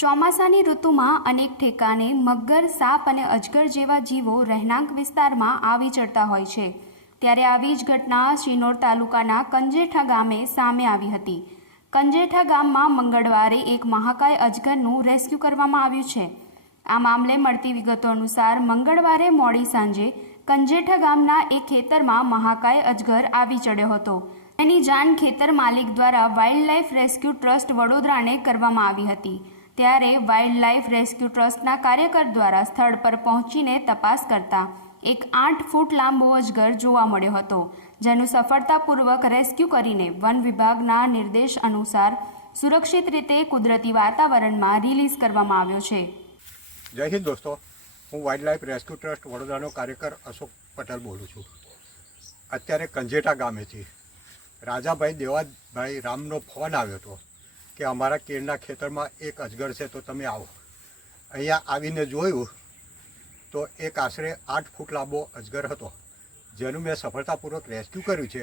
ચોમાસાની ઋતુમાં અનેક ઠેકાણે મગર, સાપ અને અજગર જેવા જીવો રહેણાંક વિસ્તારમાં આવી ચડતા હોય છે। ત્યારે આવી જ ઘટના શિનોર તાલુકાના કંજેઠા ગામે સામે આવી હતી। કંજેઠા ગામમાં મંગળવારે એક મહાકાય અજગરનું રેસ્ક્યુ કરવામાં આવ્યું છે। આ મામલે મળતી વિગતો અનુસાર મંગળવારે મોડી સાંજે કંજેઠા ગામના એક ખેતરમાં મહાકાય અજગર આવી ચડ્યો હતો। તેની જાણ ખેતર માલિક દ્વારા વાઇલ્ડ લાઇફ રેસ્ક્યુ ટ્રસ્ટ વડોદરાને કરવામાં આવી હતી। ત્યારે વાઇલ્ડ લાઇફ રેસ્ક્યુ ટ્રસ્ટના કાર્યકર દ્વારા સ્થળ પર પહોંચીને તપાસ કરતા એક 8 ફૂટ લાંબો અજગર જોવા મળ્યો હતો, જેનું સફળતાપૂર્વક રેસ્ક્યુ કરીને વન વિભાગના નિર્દેશ અનુસાર સુરક્ષિત રીતે કુદરતી વાતાવરણમાં રિલીઝ કરવામાં આવ્યો છે। જય હિન્દ દોસ્તો, હું વાઇલ્ડ લાઇફ રેસ્ક્યુ ટ્રસ્ટ વડોદરાનો કાર્યકર અશોક પટેલ બોલું છું। અત્યારે કંજેઠા ગામેથી રાજાભાઈ દેવાભાઈ રામનો ફોન આવ્યો હતો કે અમારા કેળના ખેતરમાં એક અજગર છે, તો તમે આવો। અહીંયા આવીને જોયું તો એક આશરે 8 ફૂટ લાંબો અજગર હતો, જેનું મેં સફળતાપૂર્વક રેસ્ક્યુ કર્યું છે